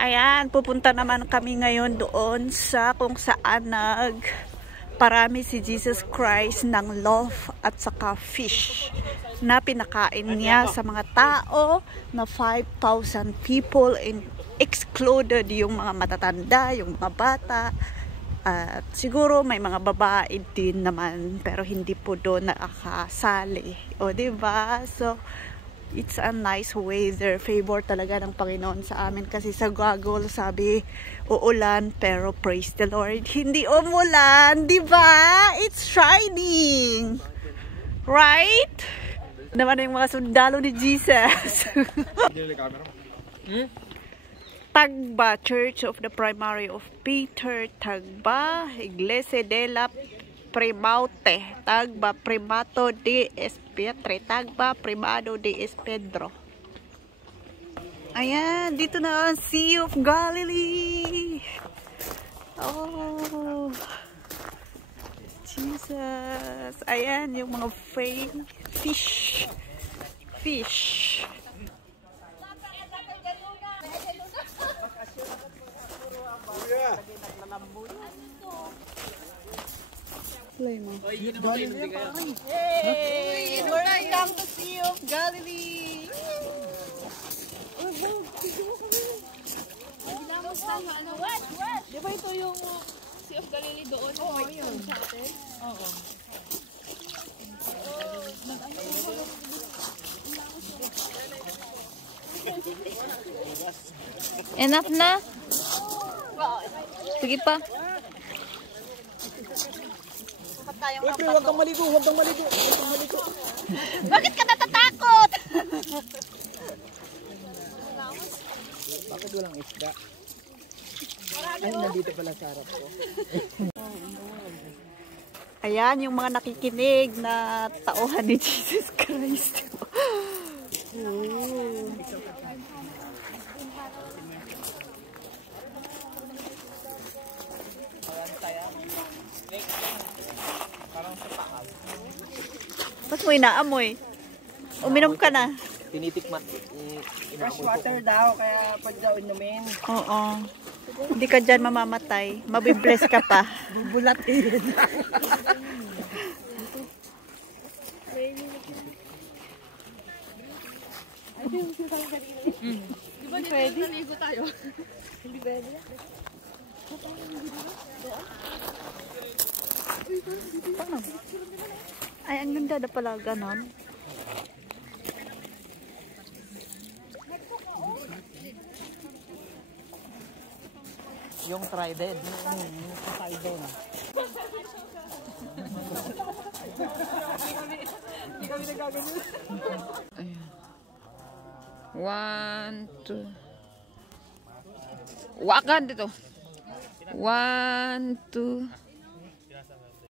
Ayan, pupunta naman kami ngayon doon sa kung saan parami si Jesus Christ ng loaf at saka fish na pinakain niya sa mga tao na 5,000 people, and excluded yung mga matatanda, yung mga bata, at siguro may mga babae din naman pero hindi po doon nakasali. O diba? So it's a nice weather. Favor talaga ng Panginoon sa amin kasi sa Google sabi uulan, pero praise the Lord, hindi umulan, di ba? It's shining. Right? Naman yung mga sundalo ni Jesus. Tagba, Church of the Primary of Peter, Tagba, Iglesia de la Primaute, Tagba, Primato de Espetre, Tagba, Primado de Espedro. Ayan, dito na ang Sea of Galilee. Oh, Jesus. Ayan, yung mga fish. Hey, welcome to Sea of Galilee. What? Di ba ito yung Sea of Galilee doon? Oo, yun. Oo. Enough na? Sige pa. Huwag kang maligo. Bakit ka natatakot? Bakit walang isda? Ay, nandito pala sa harap ko. Ayan, yung mga nakikinig na tauhan ni Jesus Christ. Ba't mo inaamoy? Uminom ka na. Tinitikman. Fresh water daw, kaya pag daw inumin. Oo. Hindi ka dyan mamamatay. Mabibless ka pa. Bubulatin. Di ba dito yung naligo tayo? Hindi pwede. Ay, ang ganda na pala ganon. Yung trident. Yung trident. Hindi kami nagagano. Ayan. 1, 2. Wakan dito. 1, 2.